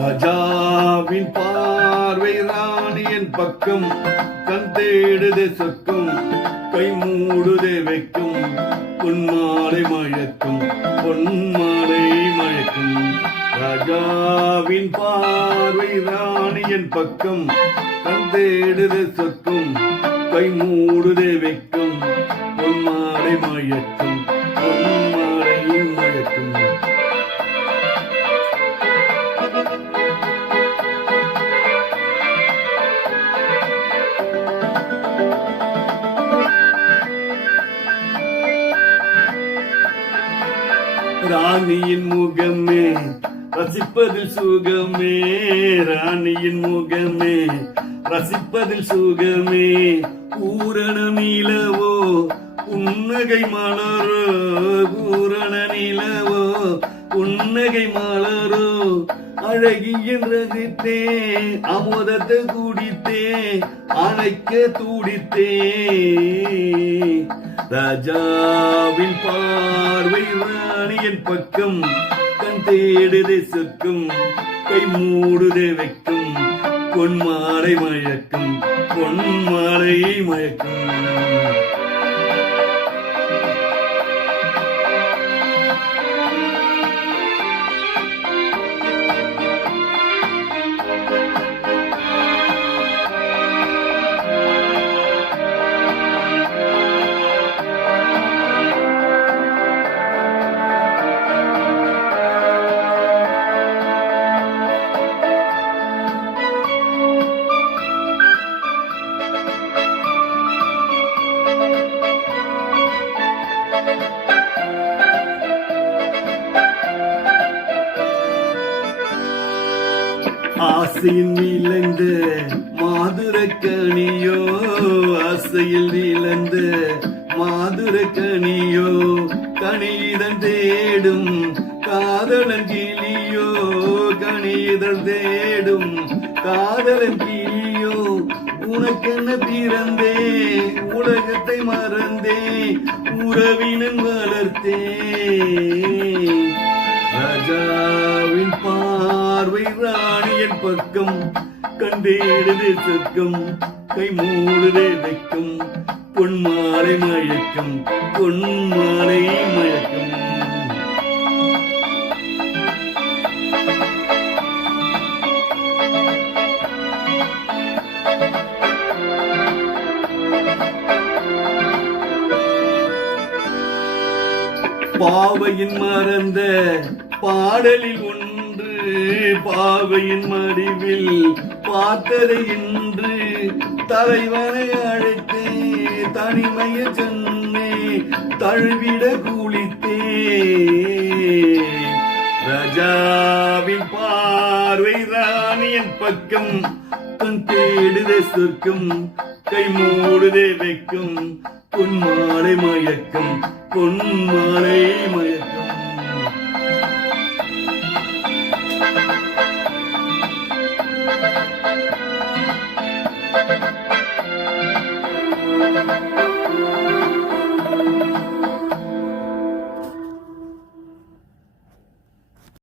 ராஜாவின் பார்வை ராணியின் பக்கம், கண் தேடுதே சொர்க்கம், கை மூடுதே வைக்கும், பொன்மாலை மயக்கும், பொன்மாலை மயக்கும். ராஜாவின் பார்வை ராணியின் பக்கம், கண் தேடுதே சொர்க்கம், கை மூடுதே வைக்கும், பொன்மாலை மயக்கும், பொன்மாலை மயக்கும். ராணியின் முகமே ரசிப்பதில் சுகமே, ராணியின் முகமே ரசிப்பதில் சுகமே, பூரண நிலவோ புன்னகை மலரோ, பூரண நிலவோ புன்னகை மலரோ, அழகியின் ரசித்தே அமுதத்தை குடித்தே அணைக்க துடித்தே. ராஜாவின் பார்வை ராணியின் பக்கம், கண் தேடுதே சொர்க்கம், கை மூடுதே வைக்கும், பொன்மாலை மயக்கம், பொன்மாலை மயக்கம். ஆசையில் விளைந்த மாதுரக்கனியோ, ஆசையில் விளைந்த மாதுரக்கனியோ, கனிதன் தேடும் காதலன் கிளியோ, கனிதன் தேடும் காதலன் கிளியோ, உனக்கென்ன பிறந்தே உலகத்தை மறந்தே உறவினன் வளர்த்தே. ராஜாவின் பார்வை ராணியின் பக்கம், கண் தேடுதே சொர்க்கம், கை மூடுதே வைக்கும், பொன்மாலை மயக்கம், பொன்மாலை மயக்கம். பாவையின் மறந்த பாடலில் ஒன்று, பாவையின் மடிவில் பார்த்ததை இன்று, தலைவனை அழைத்தே தனிமையில் சென்னே தழுவிட குளித்தே. ராஜாவின் பார்வை ராணியின் பக்கம், கண் தேடுதே சொர்க்கம், கை மூடுதே வைக்கும், பொன்மாலை மயக்கம், பொன்மாலை மயக்கம்.